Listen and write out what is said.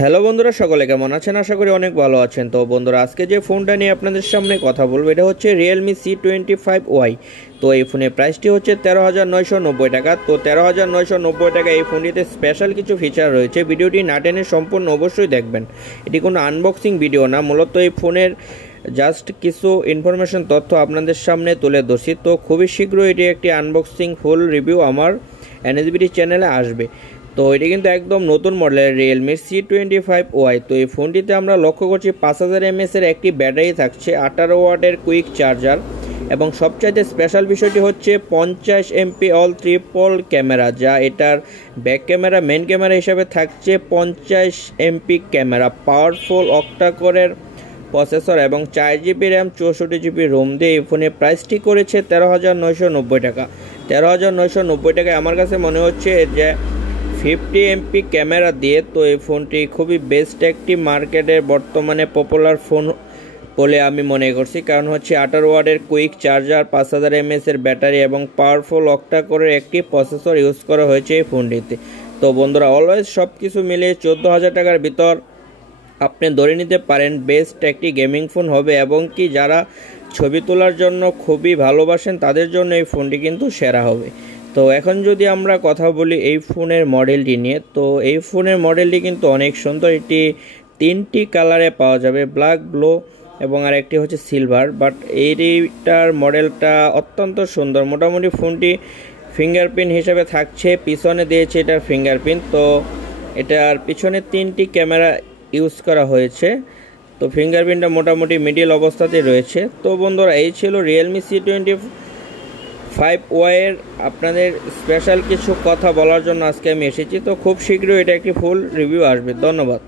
Hello বন্ধুরা, সকলে কেমন আছেন? আশা করি অনেক ভালো আছেন। তো বন্ধুরা, আজকে যে ফোনটা নিয়ে আপনাদের সামনে কথা বলবো এটা হচ্ছে Realme C25Y। তো এই ফোনের প্রাইসটি হচ্ছে 13,990 টাকা। তো 13,990 টাকা এই ফোনটিতে স্পেশাল কিছু ফিচার রয়েছে। ভিডিওটি না টেনে সম্পূর্ণ অবশ্যই দেখবেন। এটি কোনো আনবক্সিং ভিডিও না, মূলত এই ফোনের জাস্ট কিছু ইনফরমেশন তথ্য আপনাদের সামনে তুলে ধরছি। তো খুবই শীঘ্রই এটি একটি আনবক্সিং ফুল রিভিউ আমার NSBT চ্যানেলে আসবে। তো এটি কিন্তু একদম নতুন মডেলের Realme C25Y। তো এই ফোনটিতে আমরা লক্ষ্য করছি 5000 mAh এর একটি ব্যাটারি থাকছে, 18 ওয়াটের কুইক চার্জার, এবং সবচাইতে স্পেশাল বিষয়টি হচ্ছে 50 MP অল ট্রিপল ক্যামেরা, যা এটার ব্যাক ক্যামেরা মেন ক্যামেরা হিসাবে থাকছে 50 MP ক্যামেরা, পাওয়ারফুল অক্টা কোরের প্রসেসর এবং 4GB র্যাম 64GB রোম দিয়ে এই ফোনের প্রাইসটি করেছে 13,990 টাকা। 13,990 টাকায় আমার কাছে মনে হচ্ছে যে 50 MP ক্যামেরা দিয়ে তো এই ফোনটি খুবই বেস্ট একটি মার্কেটের বর্তমানে পপুলার ফোন বলে আমি মনে করছি। কারণ হচ্ছে 18 ওয়াটের কুইক চার্জার, 5000 mAh এর ব্যাটারি এবং পাওয়ারফুল অক্টা কোরের একটি প্রসেসর ইউজ করা হয়েছে এই ফোনটিতে। তো বন্ধুরা, অলওয়েজ সব কিছু মিলিয়ে 14,000 টাকার ভিতর আপনি ধরে নিতে পারেন বেস্ট একটি গেমিং ফোন হবে, এবং কি যারা ছবি তোলার জন্য খুবই ভালোবাসেন তাদের জন্য এই ফোনটি কিন্তু সেরা হবে। তো এখন যদি আমরা কথা বলি এই ফোনের মডেলটি নিয়ে, তো এই ফোনের মডেলটি কিন্তু অনেক সুন্দর। এটি 3টি কালারে পাওয়া যাবে, ব্ল্যাক, ব্লু এবং আরেকটি হচ্ছে সিলভার। বাট এইটার মডেলটা অত্যন্ত সুন্দর। মোটামুটি ফোনটি ফিঙ্গারপ্রিন্ট হিসেবে থাকছে, পিছনে দিয়েছে এটার ফিঙ্গারপ্রিন্ট। তো এটার পিছনে 3টি ক্যামেরা ইউজ করা হয়েছে। তো ফিঙ্গারপ্রিন্টটা মোটামুটি মিডিল অবস্থাতে রয়েছে। তো বন্ধুরা, এই ছিল Realme C25Y এর আপনাদের স্পেশাল কিছু কথা বলার জন্য আজকে আমি এসেছি। তো খুব শীঘ্রই এটা একটি ফুল রিভিউ আসবে। ধন্যবাদ।